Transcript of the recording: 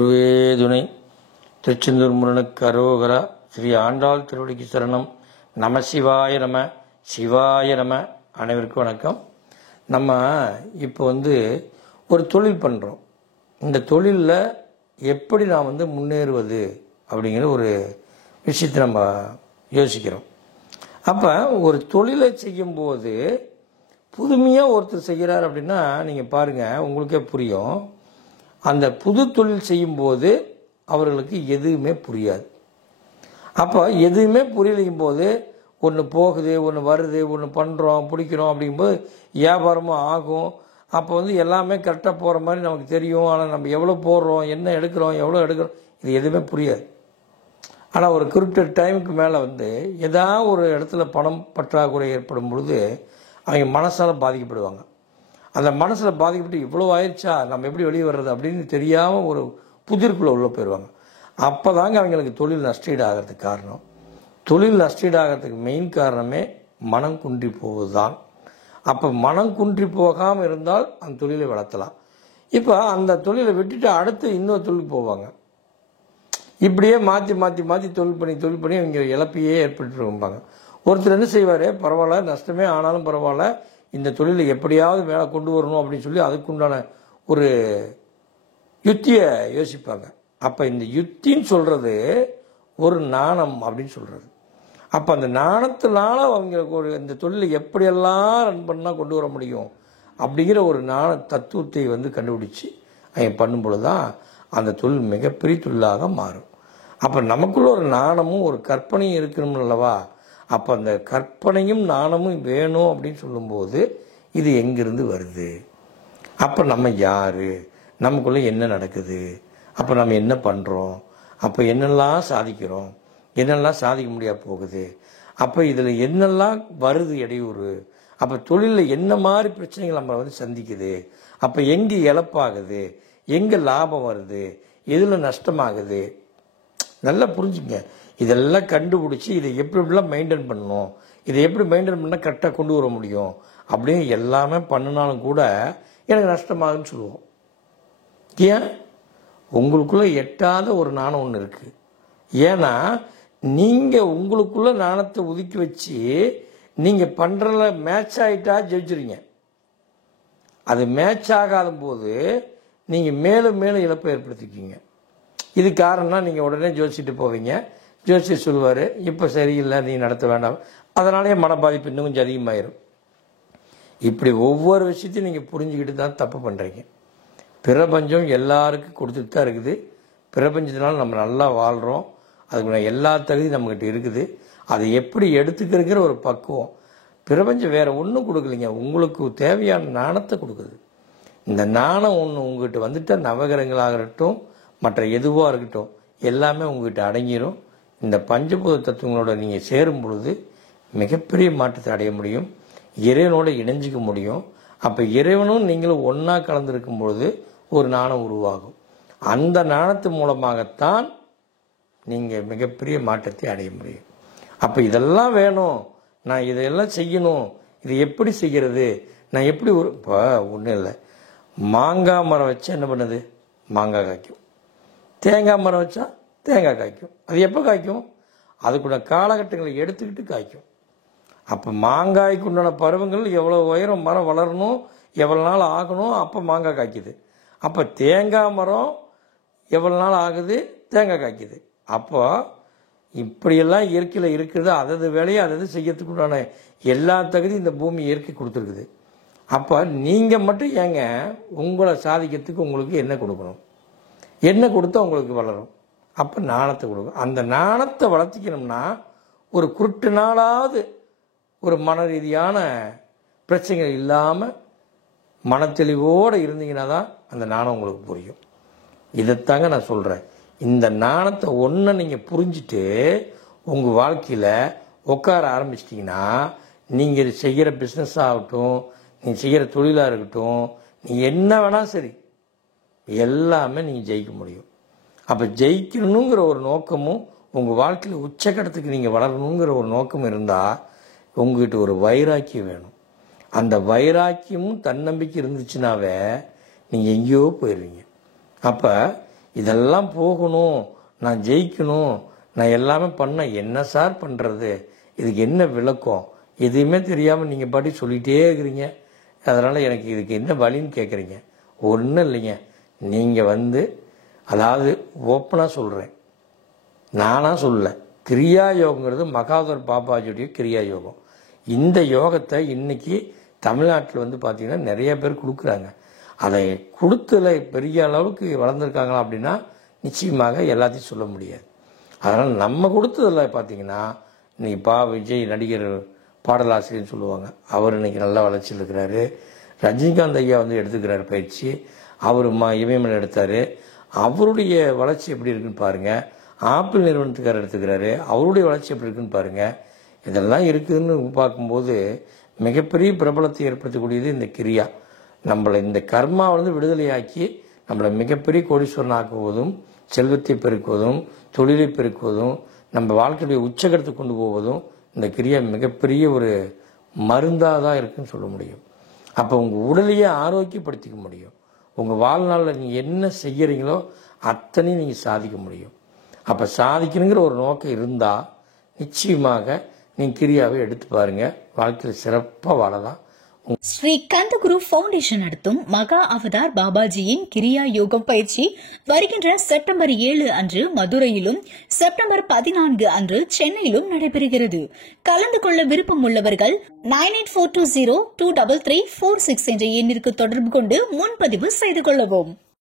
குருவே துணை. திருச்செந்தூர் முருகனுக்கு அரோகரா. ஸ்ரீ ஆண்டாள் திருவடிக்கு சரணம். நம சிவாய நம. சிவாய நம. அனைவருக்கும் வணக்கம். நம்ம இப்போ ஒரு தொழில் பண்ணுறோம். இந்த தொழிலில் எப்படி நான் முன்னேறுவது அப்படிங்கிற ஒரு விஷயத்தை நம்ம யோசிக்கிறோம். அப்போ ஒரு தொழிலை செய்யும்போது புதுமையாக ஒருத்தர் செய்கிறார் அப்படின்னா நீங்கள் பாருங்கள், உங்களுக்கே புரியும். அந்த புது தொழில் செய்யும்போது அவர்களுக்கு எதுவுமே புரியாது. அப்போ எதுவுமே புரியலையும் போது ஒன்று போகுது, ஒன்று வருது, ஒன்று பண்ணுறோம், பிடிக்கிறோம் அப்படிங்கும்போது வியாபாரமும் ஆகும். அப்போ எல்லாமே கரெக்டாக போகிற மாதிரி நமக்கு தெரியும். ஆனால் நம்ம எவ்வளோ போடுறோம், என்ன எடுக்கிறோம், எவ்வளோ எடுக்கிறோம், இது எதுவுமே புரியாது. ஆனால் ஒரு குறிப்பிட்ட டைமுக்கு மேலே ஏதாவது ஒரு இடத்துல பணம் பற்றாக்குறை ஏற்படும் பொழுது அவங்க மனசால் பாதிக்கப்படுவாங்க. அந்த மனசில் பாதிக்கப்பட்டு இவ்வளோ ஆயிடுச்சா, நம்ம எப்படி வெளியே வர்றது அப்படின்னு தெரியாமல் ஒரு புதிர்க்குள்ளே உள்ளே போயிடுவாங்க. அப்போ தாங்க அவங்களுக்கு தொழில் நஷ்டீடு ஆகிறதுக்கு காரணம். தொழில் நஷ்டீடு ஆகிறதுக்கு மெயின் காரணமே மனம் குன்றி போவது தான். அப்போ மனம் குன்றி போகாமல் இருந்தால் அந்த தொழிலை வளர்த்தலாம். இப்போ அந்த தொழிலை விட்டுட்டு அடுத்து இன்னொரு தொழில் போவாங்க. இப்படியே மாற்றி மாற்றி மாற்றி தொழில் பண்ணி அவங்க இழப்பையே ஏற்பட்டுருப்பாங்க. ஒருத்தர் என்ன செய்வார், பரவாயில்ல நஷ்டமே ஆனாலும் பரவாயில்ல, இந்த தொழிலை எப்படியாவது மேலே கொண்டு வரணும் அப்படின்னு சொல்லி அதுக்குண்டான ஒரு யுத்தியை யோசிப்பாங்க. அப்போ இந்த யுத்தின்னு சொல்கிறது ஒரு நாணம் அப்படின்னு சொல்கிறது. அப்போ அந்த நாணத்தினால அவங்களுக்கு ஒரு இந்த தொழிலை எப்படியெல்லாம் ரன் பண்ணால் கொண்டு வர முடியும் அப்படிங்கிற ஒரு நாண தத்துவத்தை கண்டுபிடிச்சி அவங்க பண்ணும்பொழுது தான் அந்த தொழில் மிகப்பெரிய தொழிலாக மாறும். அப்போ நமக்குள்ள ஒரு நாணமும் ஒரு கற்பனையும் இருக்கணும் அல்லவா. அப்போ அந்த கற்பனையும் நாணமும் வேணும் அப்படின்னு சொல்லும்போது இது எங்கிருந்து வருது, அப்போ நம்ம யார், நமக்குள்ளே என்ன நடக்குது, அப்போ நம்ம என்ன பண்ணுறோம், அப்போ என்னெல்லாம் சாதிக்கிறோம், என்னெல்லாம் சாதிக்க முடியாது போகுது, அப்போ இதில் என்னெல்லாம் வருது இடையூறு, அப்போ தொழிலில் என்ன மாதிரி பிரச்சனைகள் நம்ம சந்திக்குது, அப்போ எங்கே இழப்பாகுது, எங்கே லாபம் வருது, எதில் நஷ்டமாகுது, நல்லா புரிஞ்சுங்க. இதெல்லாம் கண்டுபிடிச்சி இதை எப்படிலாம் மெயின்டைன் பண்ணணும், இதை எப்படி மெயின்டைன் பண்ணால் கரெக்டாக கொண்டு வர முடியும் அப்படின்னு எல்லாமே பண்ணினாலும் கூட எனக்கு நஷ்டமாகுன்னு சொல்லுவோம். ஏன்? உங்களுக்குள்ளே எட்டாத ஒரு நாணம் ஒன்று இருக்குது. ஏன்னா நீங்கள் உங்களுக்குள்ள நாணத்தை ஒதுக்கி வச்சு நீங்கள் பண்ணுறல மேட்ச் ஆகிட்டா ஜெயிச்சிருங்க. அது மேட்ச் ஆகாத போது நீங்கள் மேலும் மேலும் இழப்பை ஏற்படுத்திக்கிங்க. இது காரணம்னா நீங்கள் உடனே ஜோசிட்டு போவீங்க. ஜோசியர் சொல்லுவார், இப்போ சரியில்லை, நீ நடத்த வேண்டாம். அதனாலேயே மன பாதிப்பு இன்னும் கொஞ்சம் அதிகமாயிரும். இப்படி ஒவ்வொரு விஷயத்தையும் நீங்கள் புரிஞ்சுக்கிட்டு தான் தப்பு பண்ணுறீங்க. பிரபஞ்சம் எல்லாருக்கும் கொடுத்துட்டு தான் இருக்குது. பிரபஞ்சத்தினால நம்ம நல்லா வாழ்கிறோம். அதுக்கு எல்லா தகுதியும் நம்மக்கிட்ட இருக்குது. அதை எப்படி எடுத்துக்கிறங்கிற ஒரு பக்குவம். பிரபஞ்சம் வேறு ஒன்றும் கொடுக்கலைங்க, உங்களுக்கு தேவையான நாணத்தை கொடுக்குது. இந்த நாணம் ஒன்று உங்ககிட்ட வந்துட்டால் நவகிரகங்களாகட்டும் மற்ற எதுவாக இருக்கட்டும் எல்லாமே உங்ககிட்ட அடங்கிடும். இந்த பஞ்சபூத தத்துவங்களோட நீங்கள் சேரும் பொழுது மிகப்பெரிய மாற்றத்தை அடைய முடியும். இறைவனோடு இணைஞ்சிக்க முடியும். அப்போ இறைவனும் நீங்களும் ஒன்றா கலந்துருக்கும் பொழுது ஒரு நாணம் உருவாகும். அந்த நாணத்து மூலமாகத்தான் நீங்கள் மிகப்பெரிய மாற்றத்தை அடைய முடியும். அப்போ இதெல்லாம் வேணும், நான் இதையெல்லாம் செய்யணும், இது எப்படி செய்கிறது, நான் எப்படி இப்போ ஒன்றும் இல்லை. மாங்காய் மரம் வச்சா என்ன பண்ணுது, மாங்காய் காய்க்கும். தேங்காய் மரம் வச்சா தேங்காய் காய்க்கும். அது எப்போ காய்க்கும், அதுக்குள்ள காலகட்டங்களை எடுத்துக்கிட்டு காய்க்கும். அப்போ மாங்காய்க்கு உண்டான பருவங்கள் எவ்வளோ உயரம் மரம் வளரணும், எவ்வளோ நாள் ஆகணும், அப்போ மாங்காய் காய்க்குது. அப்போ தேங்காய் மரம் எவ்வளோ நாள் ஆகுது, தேங்காய் காய்க்குது. அப்போ இப்படியெல்லாம் இயற்கையில் இருக்கிறது. அதது வேலையை அதது செய்யறதுக்கு உண்டான எல்லா தகுதியும் இந்த பூமி இயற்கை கொடுத்துருக்குது. அப்போ நீங்கள் மட்டும் ஏங்க உங்களை சாதிக்கிறதுக்கு உங்களுக்கு என்ன கொடுக்கணும், என்ன கொடுத்தா உங்களுக்கு வளரும், அப்போ நாணத்தை கொடுக்கும். அந்த நாணத்தை வளர்த்திக்கணும்னா ஒரு குருட்டு நாளாவது ஒரு மன ரீதியான பிரச்சனைகள் இல்லாமல் மனத்தெளிவோடு இருந்தீங்கன்னா தான் அந்த நாணம் உங்களுக்கு புரியும். இதைத்தாங்க நான் சொல்கிறேன். இந்த நாணத்தை ஒன்று நீங்கள் புரிஞ்சுட்டு உங்கள் வாழ்க்கையில் உட்கார ஆரம்பிச்சிட்டிங்கன்னா நீங்கள் செய்கிற பிஸ்னஸ் ஆகட்டும், நீங்கள் செய்கிற தொழிலாக இருக்கட்டும், நீங்கள் என்ன வேணால் சரி, எல்லாமே நீங்கள் ஜெயிக்க முடியும். அப்போ ஜெயிக்கணுங்கிற ஒரு நோக்கமும் உங்கள் வாழ்க்கையில் உச்சக்கட்டத்துக்கு நீங்கள் வளரணுங்கிற ஒரு நோக்கம் இருந்தால் உங்ககிட்ட ஒரு வைராக்கியம் வேணும். அந்த வைராக்கியமும் தன்னம்பிக்கை இருந்துச்சுனாவே நீங்கள் எங்கேயோ போயிடுவீங்க. அப்போ இதெல்லாம் போகணும், நான் ஜெயிக்கணும், நான் எல்லாமே பண்ண என்ன சார் பண்ணுறது, இதுக்கு என்ன விளக்கம், எதுவுமே தெரியாமல் நீங்கள் பாட்டி சொல்லிகிட்டே இருக்கிறீங்க. அதனால் எனக்கு இதுக்கு என்ன வழின்னு கேட்குறீங்க. ஒன்றும் இல்லைங்க. நீங்கள் அதாவது ஓப்பனாக சொல்கிறேன், நானாக சொல்லலை. கிரியா யோகங்கிறது மகாதர் பாபாஜியுடைய கிரியா யோகம். இந்த யோகத்தை இன்னைக்கு தமிழ்நாட்டில் பார்த்தீங்கன்னா நிறைய பேர் கொடுக்குறாங்க. அதை கொடுத்துல பெரிய அளவுக்கு வளர்ந்துருக்காங்களா அப்படின்னா நிச்சயமாக எல்லாத்தையும் சொல்ல முடியாது. அதனால் நம்ம கொடுத்ததில் பார்த்தீங்கன்னா இன்னைக்கு விஜய் நடிகர் பாடலாசிரியர்னு சொல்லுவாங்க, அவர் இன்னைக்கு நல்ல வளர்ச்சியில் இருக்கிறாரு. ரஜினிகாந்த் ஐயா எடுத்துக்கிறாரு பயிற்சி, அவர் இமயமலை எடுத்தார், அவருடைய வளர்ச்சி எப்படி இருக்குன்னு பாருங்கள். ஆப்பிள் நிறுவனத்துக்காரர் எடுத்துக்கிறாரு, அவருடைய வளர்ச்சி எப்படி இருக்குன்னு பாருங்கள். இதெல்லாம் இருக்குதுன்னு பார்க்கும்போது மிகப்பெரிய பிரபலத்தை ஏற்படுத்தக்கூடியது இந்த கிரியா. நம்மளை இந்த கர்மா விடுதலையாக்கி நம்மளை மிகப்பெரிய கோடீஸ்வரன் ஆக்குவதும், செல்வத்தை பெருக்குவதும், தொழிலை பெருக்குவதும், நம்ம வாழ்க்கையுடைய உச்சகரத்துக்கு கொண்டு போவதும் இந்த கிரியா மிகப்பெரிய ஒரு மருந்தாக தான் இருக்குன்னு சொல்ல முடியும். அப்போ உங்கள் உடலையே ஆரோக்கியப்படுத்திக்க முடியும். உங்கள் வாழ்நாளில் நீங்கள் என்ன செய்கிறீங்களோ அத்தனையும் நீங்கள் சாதிக்க முடியும். அப்போ சாதிக்கணுங்கிற ஒரு நோக்கம் இருந்தால் நிச்சயமாக நீங்கள் கிரியாவை எடுத்து பாருங்கள், வாழ்க்கையில் சிறப்பாக வாழலாம். ஸ்ரீ கந்தகுரு பவுண்டேஷன் நடத்தும் மகா அவதார் பாபாஜியின் கிரியா யோகம் பயிற்சி வருகின்ற செப்டம்பர் 7 அன்று மதுரையிலும், செப்டம்பர் 14 அன்று சென்னையிலும் நடைபெறுகிறது. கலந்து கொள்ள விருப்பம் உள்ளவர்கள் 9842023346 என்ற எண்ணிற்கு தொடர்பு கொண்டு முன்பதிவு செய்து கொள்ளவும்.